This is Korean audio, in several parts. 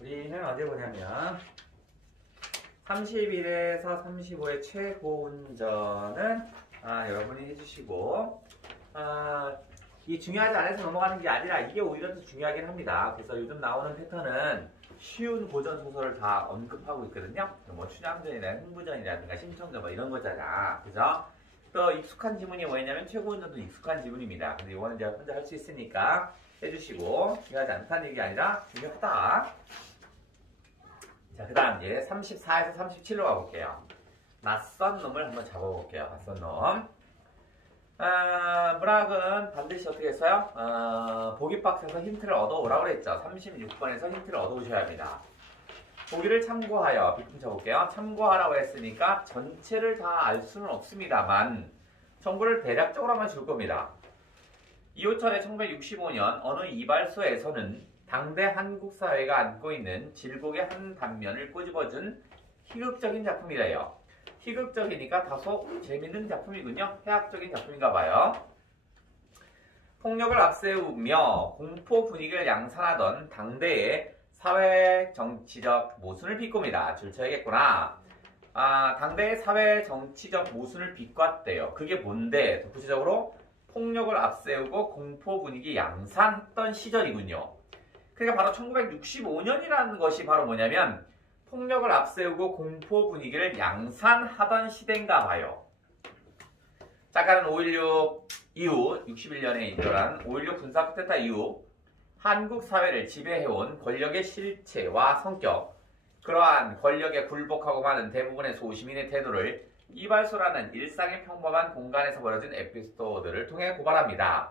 우리는 어디 보냐면 31에서 35의 최고 운전은 여러분이 해주시고 이 중요하지 않아서 넘어가는 게 아니라 이게 오히려 더 중요하긴 합니다. 그래서 요즘 나오는 패턴은 쉬운 고전 소설을 다 언급하고 있거든요. 뭐 춘향전이나 흥부전이라든가 심청전 뭐 이런 거잖아. 그죠? 또 익숙한 지문이 뭐냐면 최고 운전도 익숙한 지문입니다. 근데 이거는 제가 혼자 할 수 있으니까 해주시고 중요하지 않다는 얘기 아니라 중요하다. 자, 그 다음 이제 34에서 37로 가볼게요. 낯선 놈을 한번 잡아볼게요. 낯선 놈. 문학은 반드시 어떻게 했어요? 보기 박스에서 힌트를 얻어오라고 그랬죠. 36번에서 힌트를 얻어오셔야 합니다. 보기를 참고하여 비품 쳐볼게요. 참고하라고 했으니까 전체를 다 알 수는 없습니다만 정보를 대략적으로 한번 줄 겁니다. 이호철의 1965년 어느 이발소에서는 당대 한국 사회가 안고 있는 질곡의 한 단면을 꼬집어준 희극적인 작품이래요. 희극적이니까 다소 재밌는 작품이군요. 해학적인 작품인가 봐요. 폭력을 앞세우며 공포 분위기를 양산하던 당대의 사회 정치적 모순을 비꼽니다. 줄 쳐야겠구나. 당대의 사회 정치적 모순을 비꼬았대요. 그게 뭔데? 더 구체적으로 폭력을 앞세우고 공포 분위기 양산했던 시절이군요. 그러니까 바로 1965년이라는 것이 바로 뭐냐면 폭력을 앞세우고 공포 분위기를 양산하던 시대인가 봐요. 작가는 5.16 이후 61년에 일어난 5.16 군사 쿠데타 이후 한국 사회를 지배해온 권력의 실체와 성격, 그러한 권력에 굴복하고 많은 대부분의 소시민의 태도를 이발소라는 일상의 평범한 공간에서 벌어진 에피소드를 통해 고발합니다.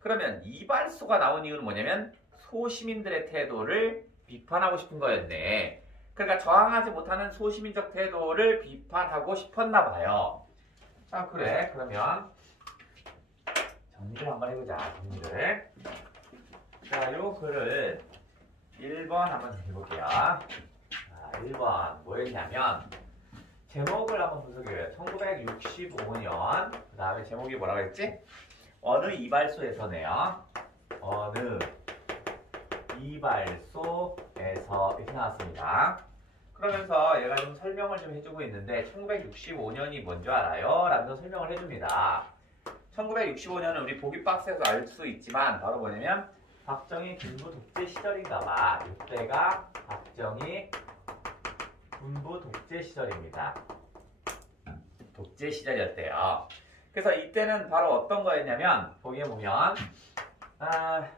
그러면 이발소가 나온 이유는 뭐냐면 소시민들의 태도를 비판하고 싶은 거였네. 그러니까 저항하지 못하는 소시민적 태도를 비판하고 싶었나 봐요. 자, 그래. 그러면 정리를 한번 해보자. 정리를. 자, 요 글을 1번 한번 해볼게요. 자, 1번 뭐였냐면 제목을 한번 분석해요. 1965년 그 다음에 제목이 뭐라고 했지? 어느 이발소에서네요. 어느 이발소에서 이렇게 나왔습니다. 그러면서 얘가 좀 설명을 좀 해주고 있는데 1965년이 뭔지 알아요? 라면서 설명을 해줍니다. 1965년은 우리 보기 박스에서 알 수 있지만 바로 뭐냐면 박정희 군부 독재 시절인가봐. 이때가 박정희 군부 독재 시절입니다. 독재 시절이었대요. 그래서 이때는 바로 어떤 거였냐면 보기에 보면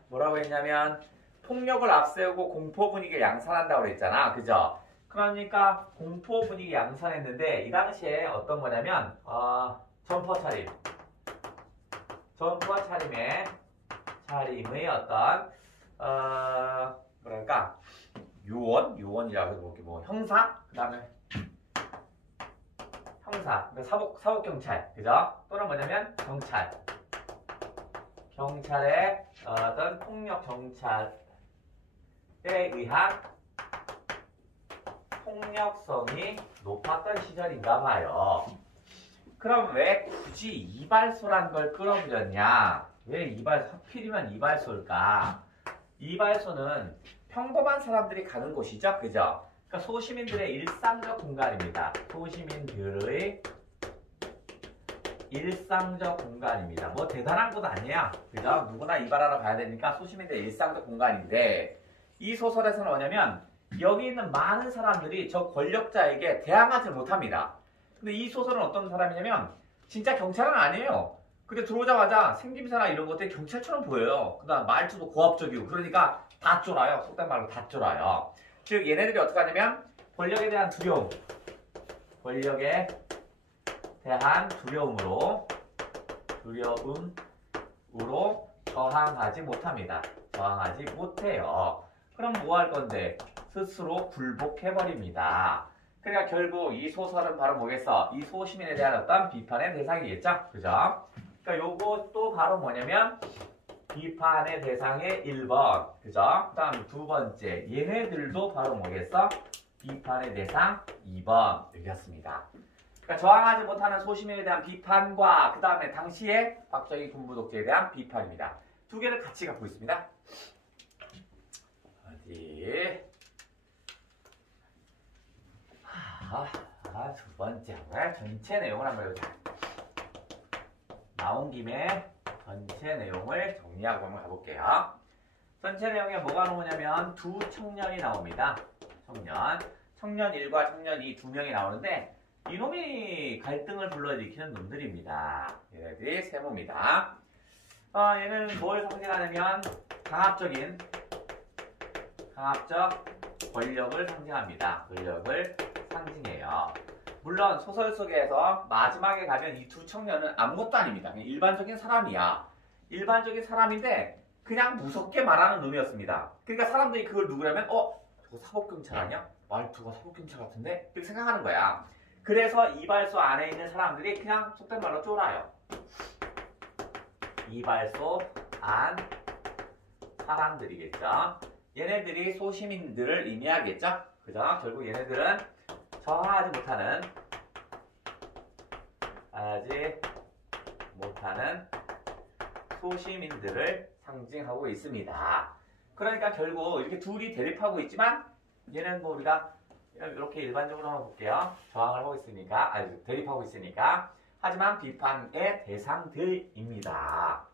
뭐라고 했냐면 폭력을 앞세우고 공포 분위기를 양산한다고 그랬잖아. 그죠? 그러니까 공포 분위기 양산했는데 이 당시에 어떤 거냐면 점퍼 차림. 점퍼 차림의 어떤 뭐랄까 요원이라고 해서 뭐 형사? 그 다음에 형사, 사복 경찰, 그죠? 또는 뭐냐면 경찰의 어떤 폭력 정찰에 의한 폭력성이 높았던 시절인가 봐요. 그럼 왜 굳이 이발소란 걸 끌어들였냐? 왜 하필이면 이발소일까? 이발소는 평범한 사람들이 가는 곳이죠, 그죠? 그러니까 소시민들의 일상적 공간입니다. 소시민들의 일상적 공간입니다. 뭐 대단한 곳 아니야. 그죠? 누구나 이발하러 가야 되니까 소시민들의 일상적 공간인데 이 소설에서는 뭐냐면 여기 있는 많은 사람들이 저 권력자에게 대항하지 못합니다. 근데 이 소설은 어떤 사람이냐면 진짜 경찰은 아니에요. 근데 들어오자마자 생김새나 이런 것들이 경찰처럼 보여요. 그다음 말투도 고압적이고 그러니까 다 쫄아요. 속된 말로 다 쫄아요. 즉 얘네들이 어떻게 하냐면 권력에 대한 두려움, 권력에 대한 두려움으로 저항하지 못합니다. 저항하지 못해요. 그럼 뭐 할 건데? 스스로 굴복해버립니다. 그러니까 결국 이 소설은 바로 뭐겠어? 이 소시민에 대한 어떤 비판의 대상이겠죠? 그죠? 그러니까 요것도 바로 뭐냐면 비판의 대상의 1번. 그죠? 그 다음 두 번째. 얘네들도 바로 뭐겠어? 비판의 대상 2번. 여기였습니다. 그러니까 저항하지 못하는 소시민에 대한 비판과 그 다음에 당시에 박정희 군부 독재에 대한 비판입니다. 두 개를 같이 갖고 있습니다. 다시. 두 번째 전체 내용을 한번 해보자. 나온 김에 전체 내용을 정리하고 한번 가볼게요. 전체 내용에 뭐가 나오냐면 두 청년이 나옵니다. 청년 1과 청년 2 두 명이 나오는데 이놈이 갈등을 불러일으키는 놈들입니다. 얘네들이 세모입니다. 얘는 뭘 상징하냐면 강압적 권력을 상징합니다. 권력을 상징해요. 물론 소설 속에서 마지막에 가면 이 두 청년은 아무것도 아닙니다. 그냥 일반적인 사람이야. 일반적인 사람인데 그냥 무섭게 말하는 놈이었습니다. 그러니까 사람들이 그걸 누구냐면 저거 사법경찰 아니야? 말투가 사법경찰 같은데? 이렇게 생각하는 거야. 그래서 이발소 안에 있는 사람들이 그냥 속된 말로 쫄아요. 이발소 안 사람들이겠죠. 얘네들이 소시민들을 의미하겠죠. 그죠? 결국 얘네들은 저항하지 못하는 소시민들을 상징하고 있습니다. 그러니까 결국 이렇게 둘이 대립하고 있지만 얘는 뭐 우리가 이렇게 일반적으로 한번 볼게요. 저항을 하고 있으니까, 대립하고 있으니까. 하지만 비판의 대상들입니다.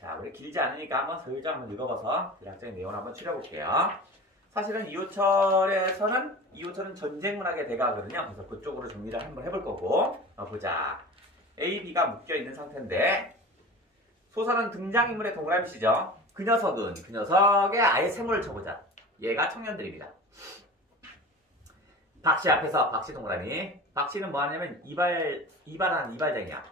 자, 우리 길지 않으니까 한번 슬쩍 한번 읽어봐서 대략적인 내용을 한번 추려볼게요. 사실은 이호철은 전쟁문학의 대가거든요. 그래서 그쪽으로 정리를 한번 해볼 거고. 보자. A, B가 묶여있는 상태인데 소설은 등장인물의 동그라미시죠. 그 녀석의 아예 세모를 쳐보자. 얘가 청년들입니다. 박씨 앞에서 박씨 동그라미. 박씨는 뭐 하냐면 이발장이야.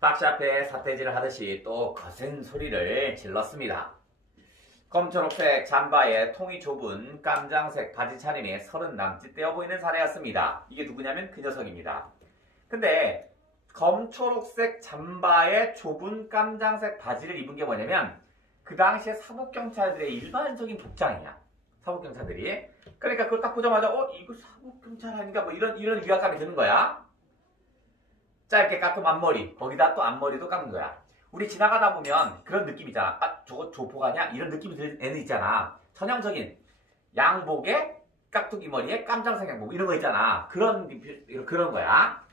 박씨 앞에 사태질을 하듯이 또 거센 소리를 질렀습니다. 검초록색 잠바에 통이 좁은 깜장색 바지 차림에 30 남짓 되어 보이는 사내였습니다. 이게 누구냐면 그 녀석입니다. 근데 검초록색 잠바에 좁은 깜장색 바지를 입은 게 뭐냐면 그 당시에 사법경찰들의 일반적인 복장이야. 사법경찰들이. 그러니까 그걸 딱 보자마자 이거 사법경찰 아닌가 뭐 이런 위압감이 드는 거야. 짧게 깎은 앞머리, 거기다 또 앞머리도 깎는 거야. 우리 지나가다 보면 그런 느낌 있잖아. 저거 조폭아냐? 이런 느낌이 드는 애는 있잖아. 전형적인 양복에 깍두기 머리에 깜장색 양복 이런 거 있잖아. 그런 거야.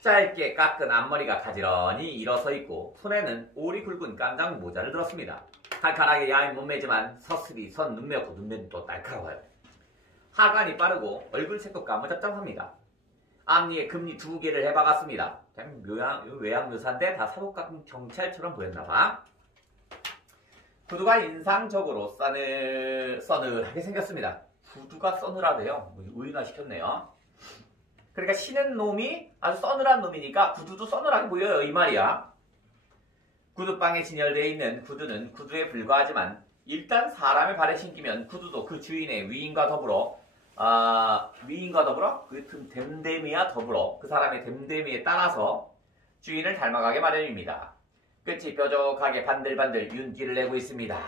짧게 깎은 앞머리가 가지런히 일어서 있고 손에는 오리 굵은 깜장 모자를 들었습니다. 칼칼하게 야인 몸매지만 서슬이 선 눈매였고 눈매는 또 날카로워요. 하관이 빠르고 얼굴색도 까무잡잡합니다. 앞니에 금리 2개를 해박았습니다. 그냥 외양묘사인데 다 사법각 경찰처럼 보였나봐. 구두가 인상적으로 서늘하게 생겼습니다. 구두가 서늘하대요. 의인화 시켰네요. 그러니까 신은 놈이 아주 서늘한 놈이니까 구두도 서늘하게 보여요. 이 말이야. 구두방에 진열되어 있는 구두는 구두에 불과하지만 일단 사람의 발에 신기면 구두도 그 주인의 위인과 더불어 그 댐댐이와 더불어 그 사람의 댐댐이에 따라서 주인을 닮아가게 마련입니다. 끝이 뾰족하게 반들반들 윤기를 내고 있습니다.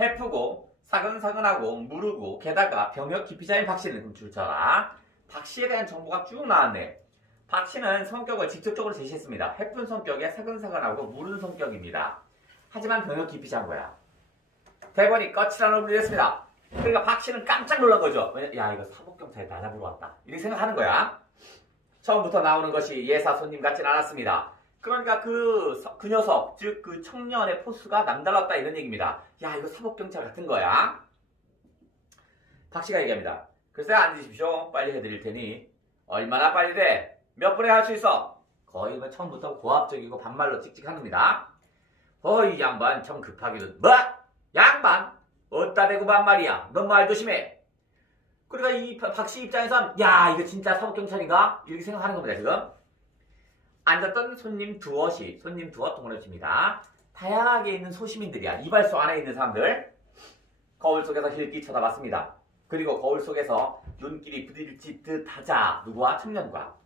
해프고 사근사근하고 무르고 게다가 병역 기피자인 박씨는 그럼 줄쳐라. 박씨에 대한 정보가 쭉 나왔네. 박씨는 성격을 직접적으로 제시했습니다. 해픈 성격에 사근사근하고 무른 성격입니다. 하지만 병역 기피자인 거야. 대본이 거칠한 얼굴이 됐습니다. 그러니까 박씨는 깜짝 놀란 거죠. 야, 이거 사법경찰에 나 잡으러 왔다. 이렇게 생각하는 거야. 처음부터 나오는 것이 예사 손님 같진 않았습니다. 그러니까 그 녀석, 즉 그 청년의 포스가 남달랐다 이런 얘기입니다. 야, 이거 사법경찰 같은 거야. 박씨가 얘기합니다. 글쎄 앉으십시오. 빨리 해드릴 테니. 얼마나 빨리 돼? 몇 분에 할 수 있어? 거의 뭐 처음부터 고압적이고 반말로 찍찍합니다. 이 양반 참 급하기도. 뭐? 양반? 어따 대고 반말이야. 넌 말도 심해. 그러니까 이 박씨 입장에선 야, 이거 진짜 사법경찰인가? 이렇게 생각하는 겁니다. 지금. 앉았던 손님 두엇 동그라미입니다. 다양하게 있는 소시민들이야. 이발소 안에 있는 사람들. 거울 속에서 힐기 쳐다봤습니다. 그리고 거울 속에서 눈길이 부딪힐 듯 하자 누구와? 청년과.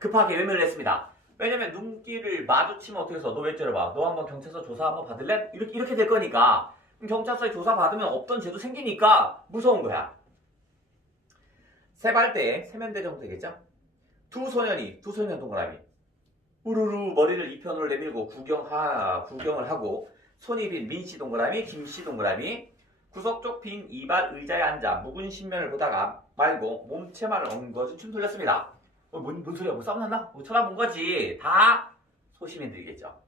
급하게 외면을 했습니다. 왜냐면 눈길을 마주치면 어떻게 해서 너 왜 째려봐? 너 한번 경찰서 조사 한번 받을래? 이렇게 될 거니까. 경찰서에 조사 받으면 없던 죄도 생기니까 무서운 거야. 세발대에 세면대 정도 되겠죠? 두 소년 동그라미. 우르르 머리를 이편으로 내밀고 구경을 하고 손이 빈 민씨 동그라미, 김씨 동그라미 구석 쪽 빈 이발 의자에 앉아 묵은 신면을 보다가 말고 몸체만을 엉거주 춤 돌렸습니다. 뭔 소리야? 뭐 싸움 났나? 뭐 쳐다본 거지. 다 소시민들이겠죠.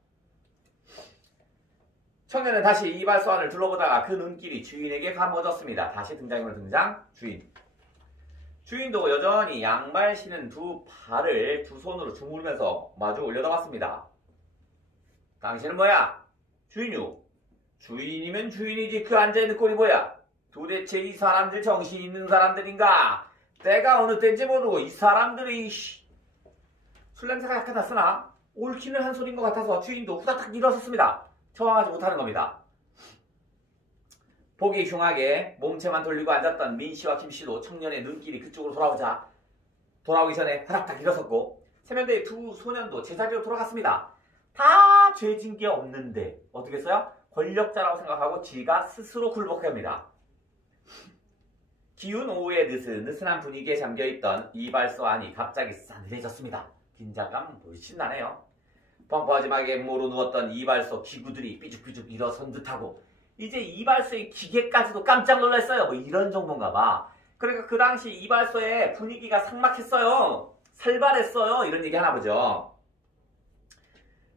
청년은 다시 이발소 안을 둘러보다가 그 눈길이 주인에게 감어졌습니다. 다시 등장인물 등장. 주인도 여전히 양발 신은 두 발을 두 손으로 주무르면서 마주 올려다봤습니다. 당신은 뭐야? 주인이요. 주인이면 주인이지 그 앉아있는 꼴이 뭐야? 도대체 이 사람들 정신 있는 사람들인가? 때가 어느 때인지 모르고 이 사람들이 술 냄새가 약간 났으나 옳기는 한 소리인 것 같아서 주인도 후다닥 일어섰습니다. 저항하지 못하는 겁니다. 보기 흉하게 몸체만 돌리고 앉았던 민씨와 김씨도 청년의 눈길이 그쪽으로 돌아오기 전에 후다닥 일어섰고 세면대의 두 소년도 제자리로 돌아갔습니다. 다 죄진 게 없는데 어떻게 했어요? 권력자라고 생각하고 지가 스스로 굴복합니다. 기운 오후에 느슨느슨한 분위기에 잠겨있던 이발소 안이 갑자기 싸늘해졌습니다. 긴장감 훨씬 나네요. 펑퍼짐하게 모로 누웠던 이발소 기구들이 삐죽삐죽 일어선 듯하고 이제 이발소의 기계까지도 깜짝 놀랐어요. 뭐 이런 정도인가 봐. 그러니까 그 당시 이발소의 분위기가 삭막했어요. 살벌했어요. 이런 얘기 하나 보죠.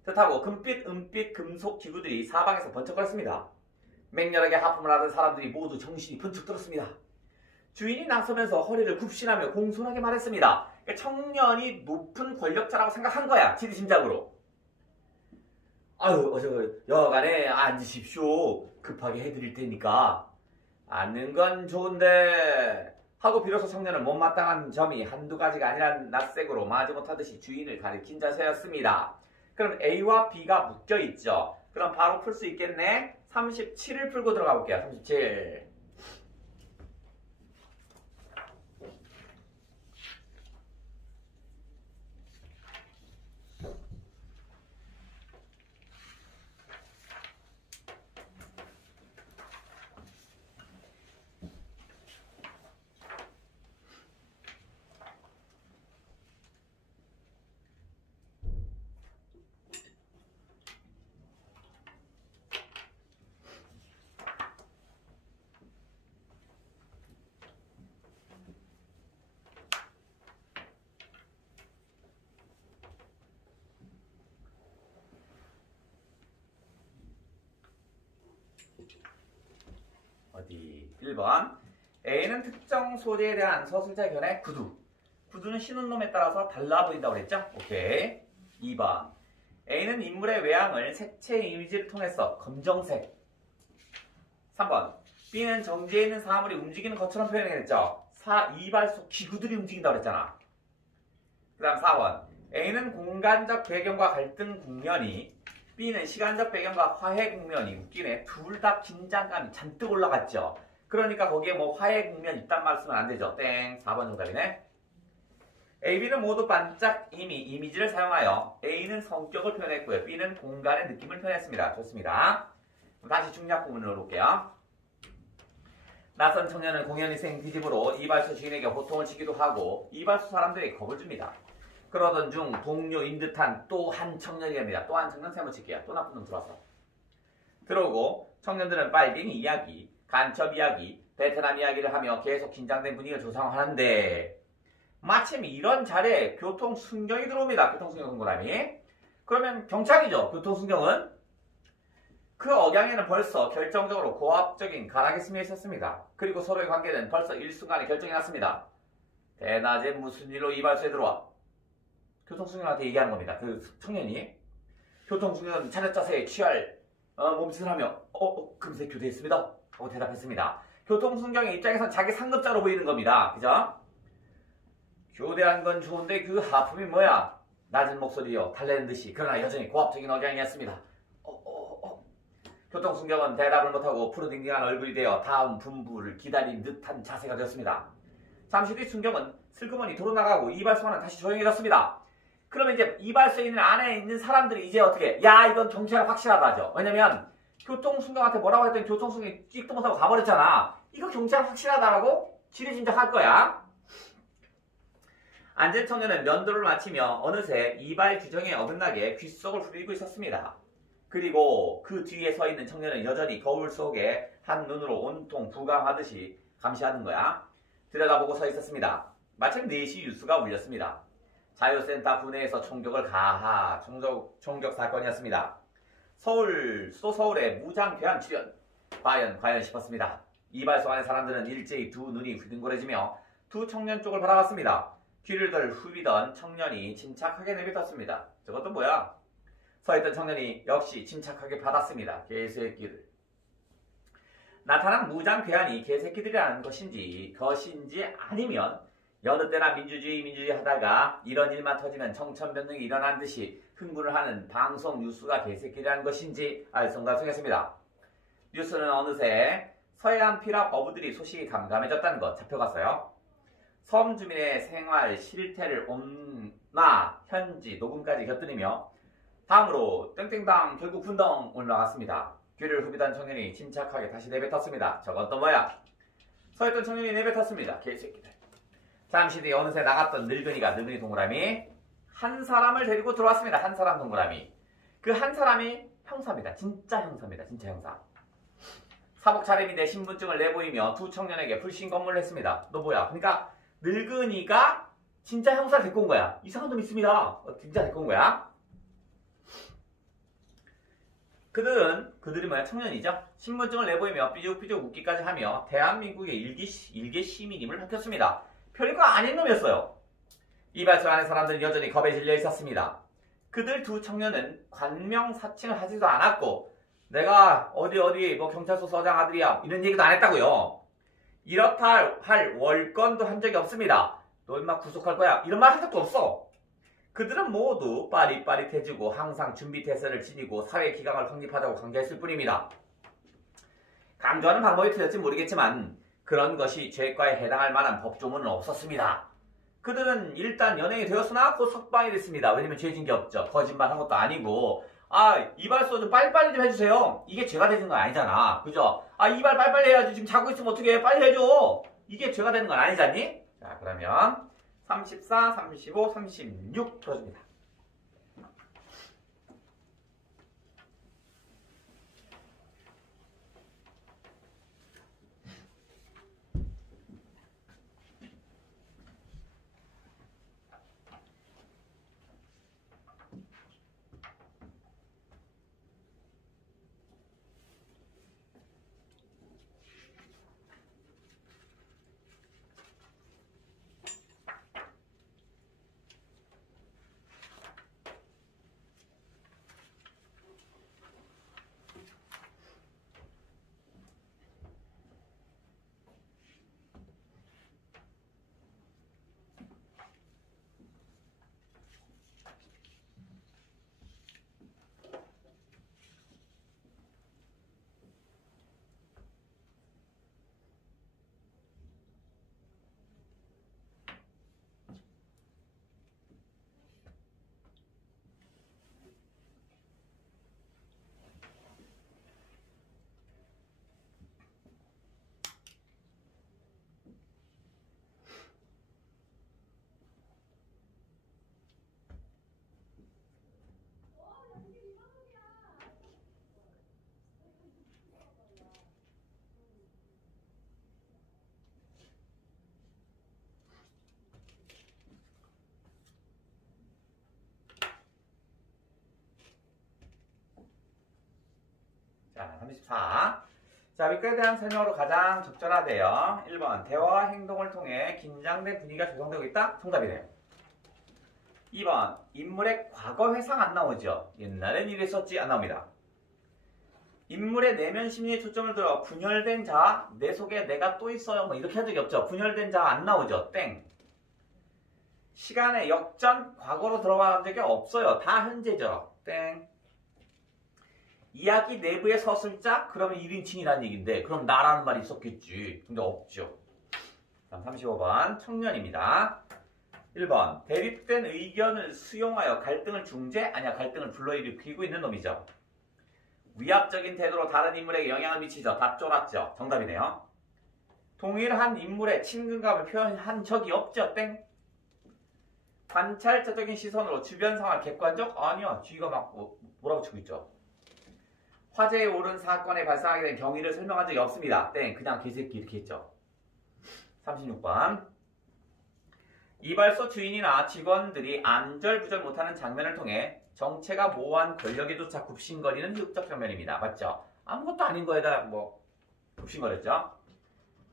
그렇다고 금빛, 은빛, 금속 기구들이 사방에서 번쩍거렸습니다. 맹렬하게 하품을 하던 사람들이 모두 정신이 번쩍 들었습니다. 주인이 나서면서 허리를 굽신하며 공손하게 말했습니다. 그러니까 청년이 높은 권력자라고 생각한 거야. 지리심작으로. 아유, 여간에 앉으십시오. 급하게 해드릴 테니까. 앉는 건 좋은데 하고 비로소 청년은 못마땅한 점이 한두 가지가 아니라 낯색으로 마지못하듯이 주인을 가리킨 자세였습니다. 그럼 A와 B가 묶여있죠. 그럼 바로 풀 수 있겠네. 37을 풀고 들어가 볼게요. 37. 어디 1번 A는 특정 소재에 대한 서술자 견해 구두는 신은 놈에 따라서 달라 보인다고 그랬죠? 오케이. 2번 A는 인물의 외양을 색채 이미지를 통해서 검정색. 3번 B는 정지해 있는 사물이 움직이는 것처럼 표현했죠? 이발소 기구들이 움직인다고 그랬잖아. 그 다음 4번 A는 공간적 배경과 갈등 국면이 B는 시간적 배경과 화해 국면이 웃기네. 둘 다 긴장감이 잔뜩 올라갔죠. 그러니까 거기에 뭐 화해 국면 있단 말 쓰면 안 되죠. 땡. 4번 정답이네. A, B는 모두 반짝 이미지를 사용하여 A는 성격을 표현했고요. B는 공간의 느낌을 표현했습니다. 좋습니다. 다시 중략 부분으로 볼게요. 낯선 청년은 공연희생 뒤집으로 이발소 주인에게 호통을 치기도 하고 이발소 사람들에게 겁을 줍니다. 그러던 중 동료인 듯한 또 한 청년이랍니다. 또 한 청년 세모 칠게요. 또 나쁜 놈 들어왔어. 들어오고 청년들은 빨갱이 이야기, 간첩 이야기, 베트남 이야기를 하며 계속 긴장된 분위기를 조성하는데 마침 이런 자리에 교통순경이 들어옵니다. 교통순경 동그라미. 그러면 경찰이죠. 교통순경은. 그 억양에는 벌써 결정적으로 고압적인 가락이 스며 있었습니다. 그리고 서로의 관계는 벌써 일순간에 결정이 났습니다. 대낮에 무슨 일로 이발소에 들어와? 교통순경한테 얘기하는 겁니다. 그 청년이. 교통순경은 차렷 자세에 취할 몸짓을 하며 금세 교대했습니다. 하고 대답했습니다. 교통순경의 입장에선 자기 상급자로 보이는 겁니다. 그죠? 교대한 건 좋은데 그 하품이 뭐야? 낮은 목소리요. 달래는 듯이 그러나 여전히 고압적인 억양이었습니다. 교통순경은 대답을 못하고 푸르딩딩한 얼굴이 되어 다음 분부를 기다린 듯한 자세가 되었습니다. 잠시 뒤 순경은 슬그머니 도로 나가고 이발소는 다시 조용해졌습니다. 그러면 이제 이발소에 있는 안에 있는 사람들이 이제 어떻게 야 이건 경찰 확실하다 하죠. 왜냐면 교통순경한테 뭐라고 했더니 교통순경이 찍도 못하고 가버렸잖아. 이거 경찰 확실하다라고 지리짐작 할 거야. 앉은 청년은 면도를 마치며 어느새 이발 규정에 어긋나게 귓속을 후리고 있었습니다. 그리고 그 뒤에 서 있는 청년은 여전히 거울 속에 한 눈으로 온통 부감하듯이 감시하는 거야. 들여다보고 서 있었습니다. 마침 4시 뉴스가 울렸습니다. 자유센터 분해에서 총격을 가하 총격 사건이었습니다. 수도 서울의 무장 괴한 출현. 과연 싶었습니다. 이발소 안의 사람들은 일제히 두 눈이 휘둥그레지며 두 청년 쪽을 바라봤습니다. 귀를 덜 후비던 청년이 침착하게 내뱉었습니다. 저것도 뭐야? 서있던 청년이 역시 침착하게 받았습니다. 개새끼들. 나타난 무장 괴한이 개새끼들이라는 것인지 아니면 여느 때나 민주주의 하다가 이런 일만 터지면 청천변동이 일어난 듯이 흥분을 하는 방송 뉴스가 개새끼라는 것인지 알쏭달쏭했습니다. 뉴스는 어느새 서해안 피랍 어부들이 소식이 감감해졌다는 것 잡혀갔어요. 섬 주민의 생활 실태를 온나 현지 녹음까지 곁들이며 다음으로 땡땡당 결국 분당 올라갔습니다. 귀를 후비던 청년이 침착하게 다시 내뱉었습니다. 저건 또 뭐야? 서있던 청년이 내뱉었습니다. 개새끼들. 잠시 뒤에 어느새 나갔던 늙은이 동그라미 한 사람을 데리고 들어왔습니다. 한 사람 동그라미. 그 한 사람이 형사입니다. 진짜 형사입니다. 진짜 형사. 사복 차림인데 신분증을 내보이며 두 청년에게 불신 검문을 했습니다. 너 뭐야? 그러니까 늙은이가 진짜 형사를 데리고 온 거야. 이상한 놈 있습니다. 진짜 데리고 온 거야. 그들이 뭐야? 청년이죠. 신분증을 내보이며 삐죽삐죽 웃기까지 하며 대한민국의 일개 시민임을 밝혔습니다. 별거 아닌 놈이었어요. 이발소 안의 사람들은 여전히 겁에 질려 있었습니다. 그들 두 청년은 관명사칭을 하지도 않았고 내가 어디 뭐 경찰서 서장 아들이야 이런 얘기도 안 했다고요. 이렇다 할 월권도 한 적이 없습니다. 너 임마 구속할 거야 이런 말 한 적도 없어. 그들은 모두 빠릿빠릿해지고 항상 준비태세를 지니고 사회기강을 확립하자고 강조했을 뿐입니다. 강조하는 방법이 틀렸지 모르겠지만 그런 것이 죄과에 해당할 만한 법조문은 없었습니다. 그들은 일단 연예인이 되었으나 곧 석방이 됐습니다. 왜냐면 죄진 게 없죠. 거짓말한 것도 아니고 이발소 좀 빨리빨리 좀 해주세요. 이게 죄가 되는 건 아니잖아. 그죠? 이발 빨리빨리 해야지. 지금 자고 있으면 어떻게 해? 빨리 해줘. 이게 죄가 되는 건 아니잖니? 자, 그러면 34, 35, 36 풀어줍니다. 자, 34. 자, 밑글에 대한 설명으로 가장 적절하대요. 1번. 대화와 행동을 통해 긴장된 분위기가 조성되고 있다? 정답이네요. 2번. 인물의 과거 회상 안 나오죠? 옛날엔 이랬었지? 안 나옵니다. 인물의 내면 심리에 초점을 들어 분열된 자, 내 속에 내가 또 있어요. 뭐 이렇게 한 적이 없죠. 분열된 자 안 나오죠? 땡. 시간의 역전, 과거로 들어간 적이 없어요. 다 현재죠. 땡. 이야기 내부의 서술자? 그러면 1인칭이라는 얘기인데 그럼 나라는 말이 있었겠지. 근데 없죠. 35번 청년입니다. 1번 대립된 의견을 수용하여 갈등을 중재? 아니야, 갈등을 불러일으키고 있는 놈이죠. 위압적인 태도로 다른 인물에게 영향을 미치죠. 다 쫄았죠. 정답이네요. 동일한 인물의 친근감을 표현한 적이 없죠. 땡. 관찰자적인 시선으로 주변 상황을 객관적? 아니요. 뒤가 막 몰아붙이고 있죠. 화제에 오른 사건에 발생하게 된 경위를 설명한 적이 없습니다. 땡. 그냥 개새끼 이렇게 했죠. 36번. 이발소 주인이나 직원들이 안절부절 못하는 장면을 통해 정체가 모호한 권력에조차 굽신거리는 흑적 장면입니다. 맞죠? 아무것도 아닌 거에다 뭐 굽신거렸죠.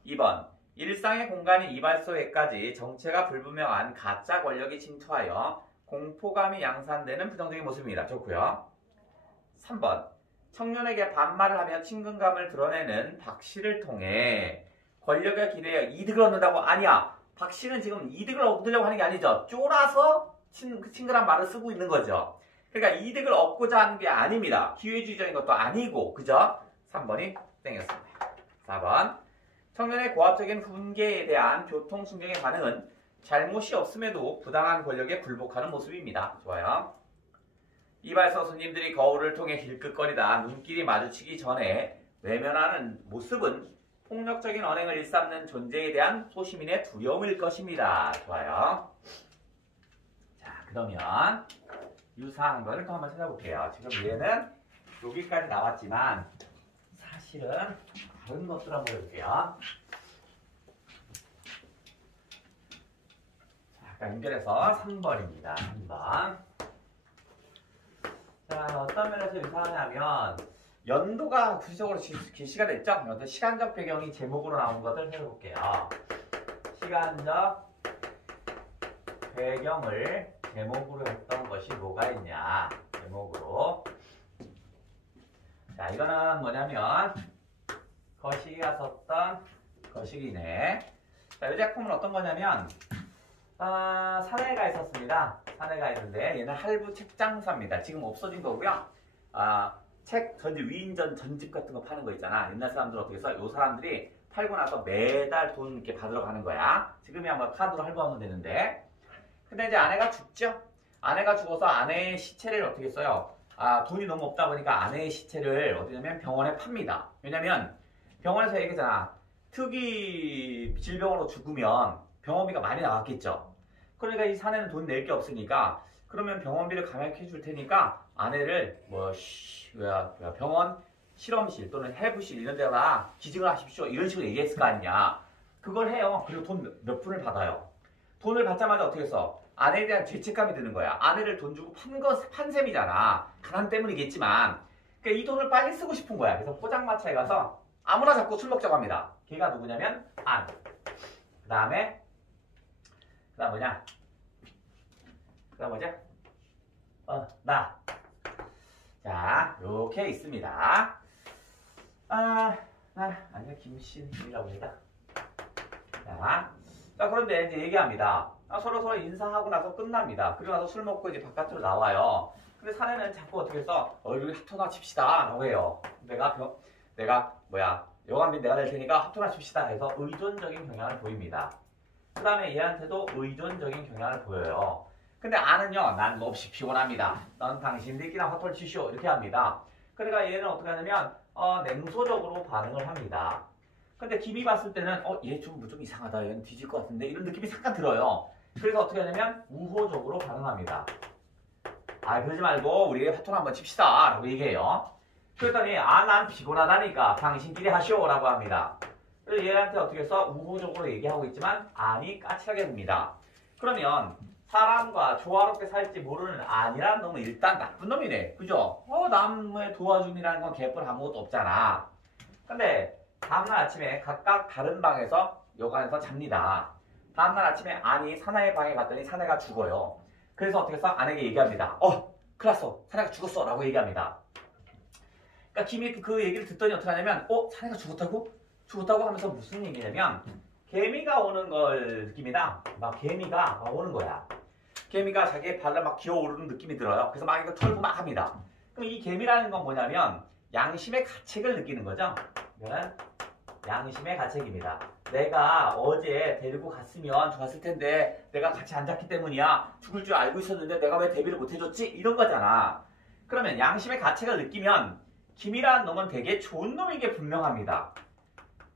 2번. 일상의 공간인 이발소에까지 정체가 불분명한 가짜 권력이 침투하여 공포감이 양산되는 부정적인 모습입니다. 좋고요. 3번. 청년에게 반말을 하며 친근감을 드러내는 박 씨를 통해 권력에 기대어 이득을 얻는다고? 아니야. 박 씨는 지금 이득을 얻으려고 하는 게 아니죠. 쫄아서 친근한 말을 쓰고 있는 거죠. 그러니까 이득을 얻고자 하는 게 아닙니다. 기회주의적인 것도 아니고, 그죠? 3번이 땡이었습니다. 4번. 청년의 고압적인 훈계에 대한 교통순경의 반응은 잘못이 없음에도 부당한 권력에 굴복하는 모습입니다. 좋아요. 이발소 손님들이 거울을 통해 힐끗거리다 눈길이 마주치기 전에 외면하는 모습은 폭력적인 언행을 일삼는 존재에 대한 소시민의 두려움일 것입니다. 좋아요. 자, 그러면 유사한 거를 또 한번 찾아볼게요. 지금 얘는 여기까지 나왔지만 사실은 다른 것들 한번 볼게요. 자, 아까 연결해서 3번입니다. 3번. 자, 어떤 면에서 유사하냐면 연도가 구체적으로 기시가 됐죠? 그런데 시간적 배경이 제목으로 나온 것을 해볼게요. 시간적 배경을 제목으로 했던 것이 뭐가 있냐? 제목으로. 자, 이거는 뭐냐면 거시기가 썼던 거시기네. 자, 이 작품은 어떤 거냐면 사내가 있었습니다. 사내가 있는데 얘는 할부 책장사입니다. 지금 없어진 거고요. 책 전집 위인전 전집 같은 거 파는 거 있잖아. 옛날 사람들은 어떻게 해서 요 사람들이 팔고 나서 매달 돈 이렇게 받으러 가는 거야. 지금이야 뭐 카드로 할부하면 되는데. 근데 이제 아내가 죽죠. 아내가 죽어서 아내의 시체를 어떻게 써요? 돈이 너무 없다 보니까 아내의 시체를 어디냐면 병원에 팝니다. 왜냐면 병원에서 얘기잖아. 특이 질병으로 죽으면 병원비가 많이 나왔겠죠. 그러니까 이 사내는 돈 낼 게 없으니까 그러면 병원비를 감액해 줄 테니까 아내를 병원 실험실 또는 해부실 이런 데다가 기증을 하십시오. 이런 식으로 얘기했을 거 아니냐. 그걸 해요. 그리고 돈 몇 푼을 받아요. 돈을 받자마자 어떻게 해서 아내에 대한 죄책감이 드는 거야. 아내를 돈 주고 판 셈이잖아. 가난 때문이겠지만. 그러니까 이 돈을 빨리 쓰고 싶은 거야. 그래서 포장마차에 가서 아무나 잡고 술 먹자고 합니다. 걔가 누구냐면 안. 그 다음 뭐냐? 그 다음 뭐죠? 나. 자, 요렇게 있습니다. 아니야, 김신이라고 합니다. 자, 그런데 이제 얘기합니다. 서로 인사하고 나서 끝납니다. 그리고 나서 술 먹고 이제 바깥으로 나와요. 근데 사내는 자꾸 어떻게 해서 얼굴 합토나 칩시다 라고 해요. 여관비 내가 낼 테니까 합토나 칩시다 해서 의존적인 경향을 보입니다. 그 다음에 얘한테도 의존적인 경향을 보여요. 근데 아는요, 난 몹시 피곤합니다. 넌 당신들끼리 화토를 치시오. 이렇게 합니다. 그러니까 얘는 어떻게 하냐면, 냉소적으로 반응을 합니다. 근데 김이 봤을 때는, 얘 좀 이상하다. 얘는 뒤질 것 같은데. 이런 느낌이 잠깐 들어요. 그래서 어떻게 하냐면, 우호적으로 반응합니다. 그러지 말고, 우리 화토를 한번 칩시다. 라고 얘기해요. 그랬더니, 난 피곤하다니까. 당신끼리 하시오. 라고 합니다. 그래서 얘한테 어떻게 해서 우호적으로 얘기하고 있지만, 안이 까칠하게 됩니다. 그러면, 사람과 조화롭게 살지 모르는 안이라는 놈은 일단 나쁜 놈이네. 그죠? 남의 도와줌이라는 건 개뿔 아무것도 없잖아. 근데 다음날 아침에 각각 다른 방에서 여관에서 잡니다. 다음날 아침에 안이 사내의 방에 갔더니 사내가 죽어요. 그래서 어떻게 해서 아내에게 얘기합니다. 큰일 났어. 사내가 죽었어. 라고 얘기합니다. 그러니까 김이 그 얘기를 듣더니 어떻게 하냐면 사내가 죽었다고? 죽었다고 하면서 무슨 얘기냐면 개미가 오는 걸 느낍니다. 개미가 오는 거야. 개미가 자기의 발을 막 기어오르는 느낌이 들어요. 그래서 막 이거 털고 막 합니다. 그럼 이 개미라는 건 뭐냐면 양심의 가책을 느끼는 거죠. 이거는 양심의 가책입니다. 내가 어제 데리고 갔으면 좋았을 텐데 내가 같이 안 잤기 때문이야. 죽을 줄 알고 있었는데 내가 왜 대비를 못 해줬지? 이런 거잖아. 그러면 양심의 가책을 느끼면 김이라는 놈은 되게 좋은 놈인 게 분명합니다.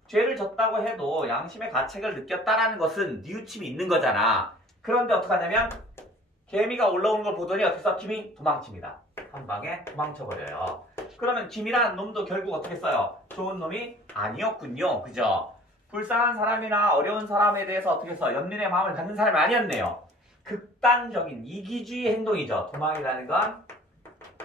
죄를 졌다고 해도 양심의 가책을 느꼈다라는 것은 뉘우침이 있는 거잖아. 그런데 어떡하냐면 개미가 올라오는 걸 보더니 어떻게 김이 도망칩니다. 한 방에 도망쳐버려요. 그러면 김이라는 놈도 결국 어떻게 써요? 좋은 놈이 아니었군요. 그죠? 불쌍한 사람이나 어려운 사람에 대해서 어떻게 써? 연민의 마음을 갖는 사람이 아니었네요. 극단적인 이기주의 행동이죠. 도망이라는 건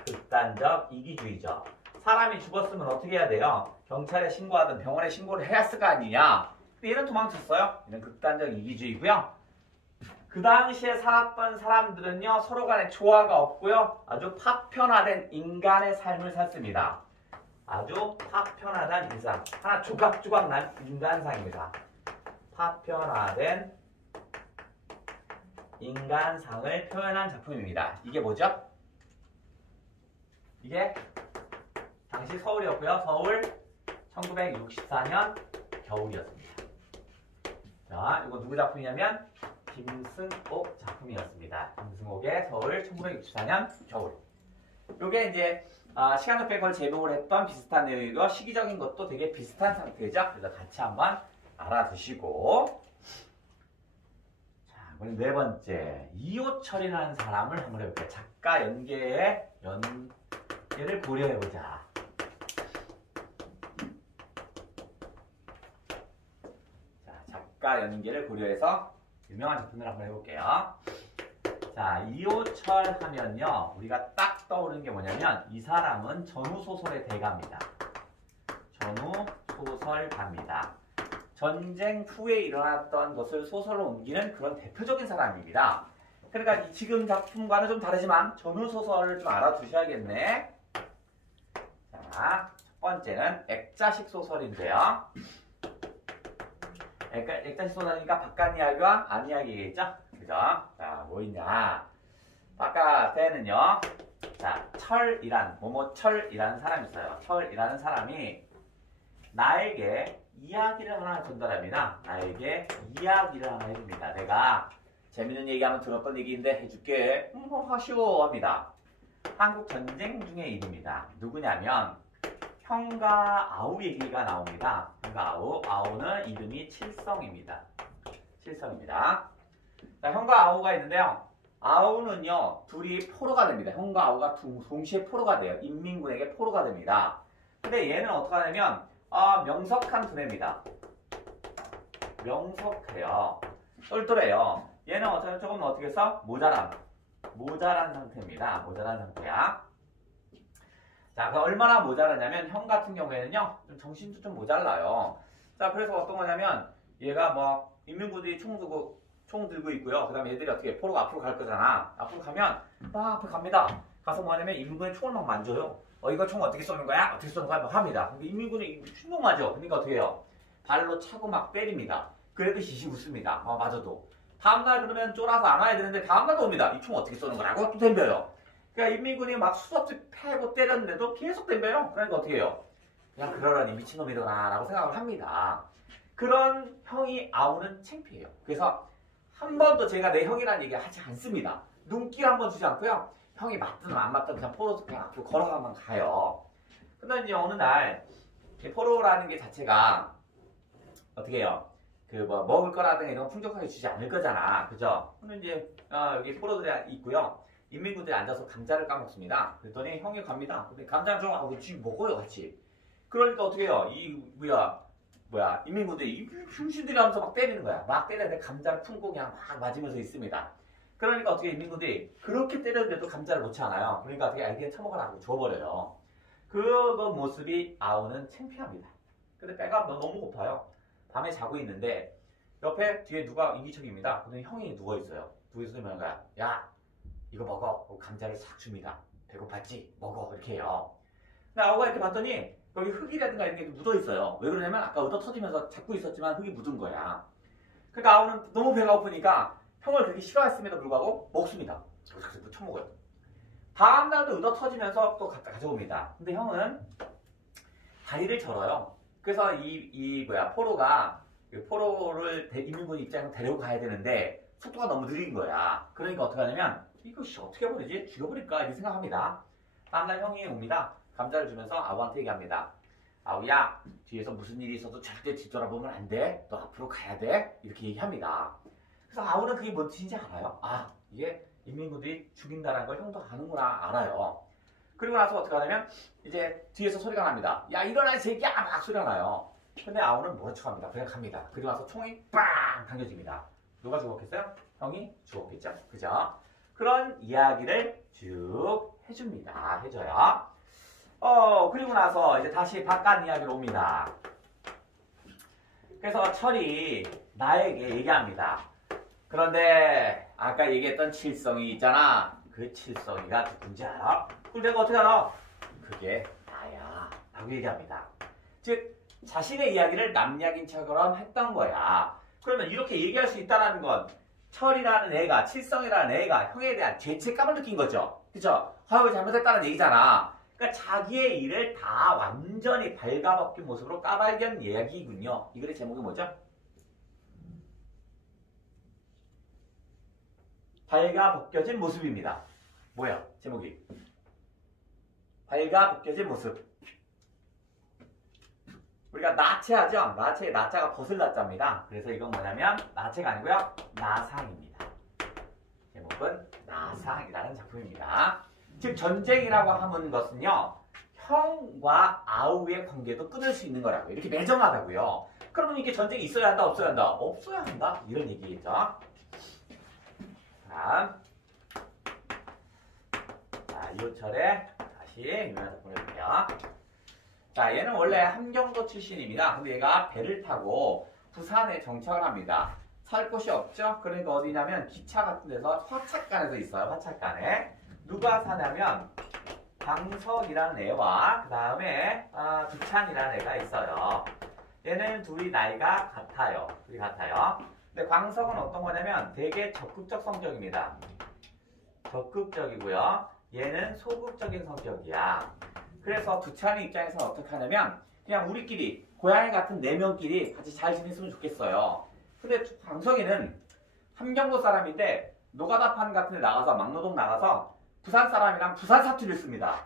극단적 이기주의죠. 사람이 죽었으면 어떻게 해야 돼요? 경찰에 신고하든 병원에 신고를 해야 했을 거 아니냐? 근데 얘는 도망쳤어요. 얘는 극단적 이기주의고요. 그 당시에 살았던 사람들은요, 서로 간에 조화가 없고요, 아주 파편화된 인간의 삶을 샀습니다. 아주 파편화된 인상. 하나 조각조각 난 인간상입니다. 파편화된 인간상을 표현한 작품입니다. 이게 뭐죠? 이게 당시 서울이었고요. 서울 1964년 겨울이었습니다. 자, 이거 누구 작품이냐면 김승옥 작품이었습니다. 김승옥의 서울 1964년 겨울. 요게 이제 시간적 백을 제목을 했던 비슷한 내용이고 시기적인 것도 되게 비슷한 상태죠. 그래서 같이 한번 알아두시고, 자, 그럼 네 번째 이호철이라는 사람을 한번 해볼게요. 작가 연계의 연계를 고려해보자. 자, 작가 연계를 고려해서 유명한 작품을 한번 해볼게요. 자, 이호철 하면요, 우리가 딱 떠오르는 게 뭐냐면 이 사람은 전후소설의 대가입니다. 전후소설가입니다. 전쟁 후에 일어났던 것을 소설로 옮기는 그런 대표적인 사람입니다. 그러니까 지금 작품과는 좀 다르지만 전후소설을 좀 알아두셔야겠네. 자, 첫 번째는 액자식 소설인데요. 액자식 소설이니까 바깥 이야기와 안 이야기겠죠? 그죠? 자, 뭐 있냐? 바깥에는요, 자, 철이란, 철이라는 사람이 있어요. 철이라는 사람이 나에게 이야기를 하나 전달합니다. 나에게 이야기를 하나 해줍니다. 내가 재밌는 얘기하면 들었던 얘기인데 해줄게. 하시오 합니다. 한국 전쟁 중의 일입니다. 누구냐면 형과 아우 얘기가 나옵니다. 형과 아우, 아우는 이름이 칠성입니다. 칠성입니다. 자, 형과 아우가 있는데요. 아우는요, 둘이 포로가 됩니다. 형과 아우가 동시에 포로가 돼요. 인민군에게 포로가 됩니다. 근데 얘는 어떻게 하냐면 명석한 두뇌입니다. 명석해요. 똘똘해요. 얘는 조금 어떻게 해서 모자란 상태입니다. 모자란 상태야. 자, 그 얼마나 모자라냐면 형 같은 경우에는요, 좀 정신도 좀 모자라요. 자, 그래서 어떤 거냐면 얘가 뭐 인민군들이 총 들고 있고요. 그 다음에 얘들이 어떻게 포로가 앞으로 갈 거잖아. 앞으로 가면 막 앞으로 갑니다. 가서 뭐 하냐면 인민군의 총을 막 만져요. 이거 총 어떻게 쏘는 거야? 어떻게 쏘는 거야? 막 합니다. 근데 인민군이 충동 맞아. 그러니까 어떻게 해요? 발로 차고 막 때립니다. 그래도 시시 웃습니다. 맞아도. 다음날 그러면 쫄아서 안 와야 되는데 다음날도 옵니다. 이 총 어떻게 쏘는 거라고 또 덤벼요. 그러니까 인민군이 막 수없이 패고 때렸는데도 계속 덤벼요. 그러니까 어떻게 해요? 그냥 그러라니 미친놈이더라 라고 생각을 합니다. 그런 형이 아우는 창피해요. 그래서 한 번도 제가 내 형이라는 얘기 하지 않습니다. 눈길 한 번 주지 않고요. 형이 맞든 안 맞든 그냥 포로 그냥 앞으로 걸어가면 가요. 근데 이제 어느 날 포로라는 게 자체가 어떻게 해요? 먹을 거라든가 이런 거 풍족하게 주지 않을 거잖아. 그죠? 근데 이제 여기 포로들이 있고요. 인민군들이 앉아서 감자를 까먹습니다. 그랬더니 형이 갑니다. 근데 감자를 좀 하고 지금 먹어요, 같이. 그러니까 어떻게 해요? 인민군들이 흉신들이 하면서 막 때리는 거야. 막 때리는데 감자를 품고 그냥 막 맞으면서 있습니다. 그러니까 어떻게 인민군들이 그렇게 때렸는데도 감자를 놓지 않아요. 그러니까 어떻게 알게 처먹으라고 줘버려요. 그 모습이 아우는 창피합니다. 근데 배가 너무 고파요. 밤에 자고 있는데 옆에 뒤에 누가 인기척입니다. 근데 형이 누워있어요. 누워있어서 뭐하는 거야? 야, 이거 먹어. 감자를 싹 줍니다. 배고팠지? 먹어. 이렇게 해요. 근데 아우가 이렇게 봤더니 여기 흙이라든가 이런 게 묻어있어요. 왜 그러냐면 아까 얻어 터지면서 잡고 있었지만 흙이 묻은 거야. 그러니까 아우는 너무 배가 고프니까 형을 그렇게 싫어했음에도 불구하고 먹습니다. 그래서 처먹어요. 다음날도 얻어 터지면서 또 가져옵니다. 근데 형은 다리를 절어요. 그래서 포로를 인민군 입장에서 데리고 가야 되는데 속도가 너무 느린 거야. 그러니까 어떻게 하냐면 이것이 어떻게 해버리지? 죽여버릴까? 이렇게 생각합니다. 다음날 형이 옵니다. 감자를 주면서 아우한테 얘기합니다. 아우야, 뒤에서 무슨 일이 있어도 절대 뒤돌아보면 안 돼. 너 앞으로 가야 돼. 이렇게 얘기합니다. 그래서 아우는 그게 뭔 뜻인지 알아요. 이게 인민군들이 죽인다는 걸 형도 아는구나 알아요. 그리고 나서 어떻게 하냐면 이제 뒤에서 소리가 납니다. 야 일어나 이 새끼야 막 소리가 나요. 근데 아우는 모른 척합니다. 그냥 갑니다. 그리고 나서 총이 빵 당겨집니다. 누가 죽었겠어요? 형이 죽었겠죠? 그죠? 그런 이야기를 쭉 해줍니다. 해줘요. 그리고 나서 이제 다시 바깥 이야기로 옵니다. 그래서 철이 나에게 얘기합니다. 그런데 아까 얘기했던 칠성이 있잖아. 그 칠성이가 누군지 알아? 그걸 내가 어떻게 알아? 그게 나야. 라고 얘기합니다. 즉 자신의 이야기를 남 이야기인 처럼 했던 거야. 그러면 이렇게 얘기할 수 있다는 건 철이라는 애가, 칠성이라는 애가 형에 대한 죄책감을 느낀 거죠. 그죠? 화학을 잘못했다는 얘기잖아. 그러니까 자기의 일을 다 완전히 발가벗긴 모습으로 까발견 이야기군요. 이 글의 제목이 뭐죠? 발가벗겨진 모습입니다. 뭐야? 제목이 발가벗겨진 모습. 우리가 나체하죠? 나체의 나자가 벗을 나자입니다. 그래서 이건 뭐냐면 나체가 아니고요. 나상입니다. 제목은 나상이라는 작품입니다. 즉 전쟁이라고 하는 것은요. 형과 아우의 관계도 끊을 수 있는 거라고. 이렇게 매정하다고요. 그러면 이게 전쟁이 있어야 한다 없어야 한다? 없어야 한다. 이런 얘기겠죠. 다음 이호철의 다시 유명한 작품을 볼게요. 자, 얘는 원래 함경도 출신입니다. 근데 얘가 배를 타고 부산에 정착을 합니다. 살 곳이 없죠? 그러니까 어디냐면 기차 같은 데서 화착간에서 있어요. 화착간에. 누가 사냐면 광석이라는 애와 그 다음에 두찬이라는 애가 있어요. 얘는 둘이 나이가 같아요. 둘이 같아요. 근데 광석은 어떤 거냐면 되게 적극적 성격입니다. 적극적이고요. 얘는 소극적인 성격이야. 그래서 두찬이 입장에서는 어떻게 하냐면 그냥 우리끼리 고양이 같은 4명끼리 같이 잘 지냈으면 좋겠어요. 근데 광석이는 함경도 사람인데 노가다판 같은 데 나가서 막노동 나가서 부산 사람이랑 부산 사투리를 씁니다.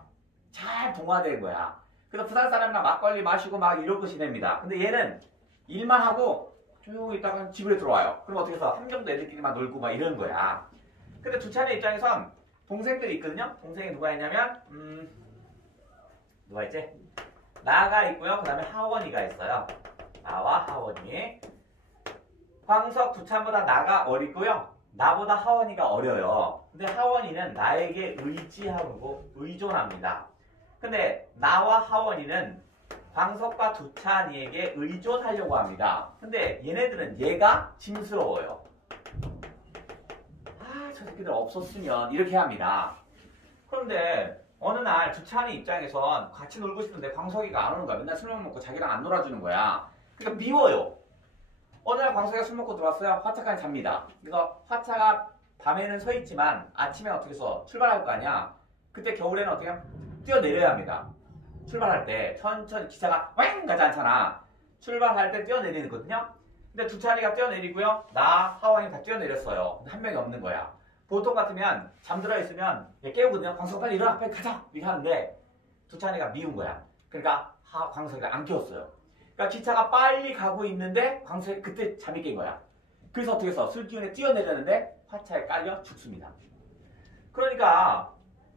잘 동화된 거야. 그래서 부산 사람이랑 막걸리 마시고 막 이러고 지냅니다. 근데 얘는 일만 하고 조용히 있다가 집에 들어와요. 그럼 어떻게 해서 함경도 애들끼리만 놀고 막 이러는 거야. 근데 두찬의 입장에선 동생들이 있거든요. 동생이 누가 있냐면 누가 있지? 나가 있고요. 그 다음에 하원이가 있어요. 나와 하원이. 광석 두찬보다 나가 어리고요. 나보다 하원이가 어려요. 근데 하원이는 나에게 의지하고 의존합니다. 근데 나와 하원이는 광석과 두찬이에게 의존하려고 합니다. 근데 얘네들은 얘가 짐스러워요. 저 새끼들 없었으면 이렇게 합니다. 그런데 어느 날 두찬이 입장에선 같이 놀고 싶은데 광석이가 안 오는 거야. 맨날 술 먹고 자기랑 안 놀아주는 거야. 그러니까 미워요. 어느 날 광석이가 술 먹고 들어왔어요. 화차까지 잡니다. 그래서 화차가 밤에는 서 있지만 아침에 어떻게 해서 출발할 거 아니야. 그때 겨울에는 어떻게 하면 뛰어내려야 합니다. 출발할 때 천천히 기차가 왱 가지 않잖아. 출발할 때 뛰어내리거든요. 근데 두찬이가 뛰어내리고요. 나, 하원이 다 뛰어내렸어요. 근데 한 명이 없는 거야. 보통 같으면 잠들어 있으면 깨우거든요. 광석 빨리 일어나 빨리 가자 이렇게 하는데 두찬이가 미운 거야. 그러니까 광석이가 안 깨웠어요. 그러니까 기차가 빨리 가고 있는데 광석이 그때 잠이 깬 거야. 그래서 어떻게 해서 술기운에 뛰어내렸는데 화차에 깔려 죽습니다. 그러니까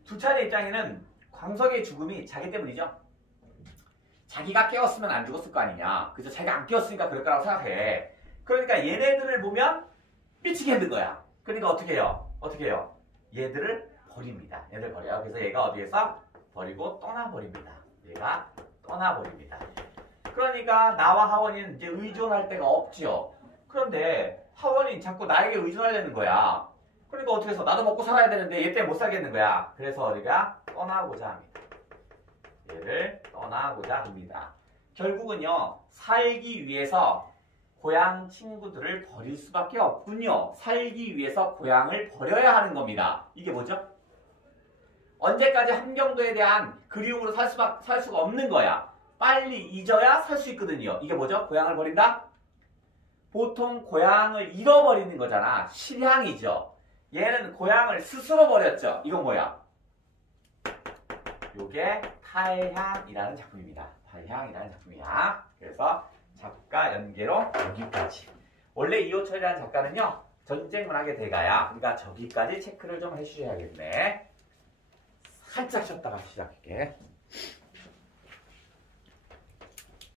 두찬의 입장에는 광석의 죽음이 자기 때문이죠. 자기가 깨웠으면 안 죽었을 거 아니냐. 그래서 자기가 안 깨웠으니까 그럴 거라고 생각해. 그러니까 얘네들을 보면 삐치게 힘든 거야. 그러니까 어떻게 해요? 얘들을 버립니다. 얘들 버려요. 그래서 얘가 어디에서 버리고 떠나버립니다. 얘가 떠나버립니다. 그러니까 나와 하원이는 이제 의존할 데가 없지요. 그런데 하원이 자꾸 나에게 의존하려는 거야. 그러니까 어떻게 해서 나도 먹고 살아야 되는데 얘 때문에 못 살겠는 거야. 그래서 우리가 떠나고자 합니다. 얘를 떠나고자 합니다. 결국은요. 살기 위해서 고향 친구들을 버릴 수밖에 없군요. 살기 위해서 고향을 버려야 하는 겁니다. 이게 뭐죠? 언제까지 함경도에 대한 그리움으로 살 수가 없는 거야. 빨리 잊어야 살 수 있거든요. 이게 뭐죠? 고향을 버린다? 보통 고향을 잃어버리는 거잖아. 실향이죠. 얘는 고향을 스스로 버렸죠. 이건 뭐야? 요게 탈향이라는 작품입니다. 탈향이라는 작품이야. 그래서 작가 연계로 여기까지. 원래 이호철이라는 작가는요. 전쟁 문학의 대가야. 그러니까 저기까지 체크를 좀 해주셔야겠네. 살짝 쉬었다가 시작할게.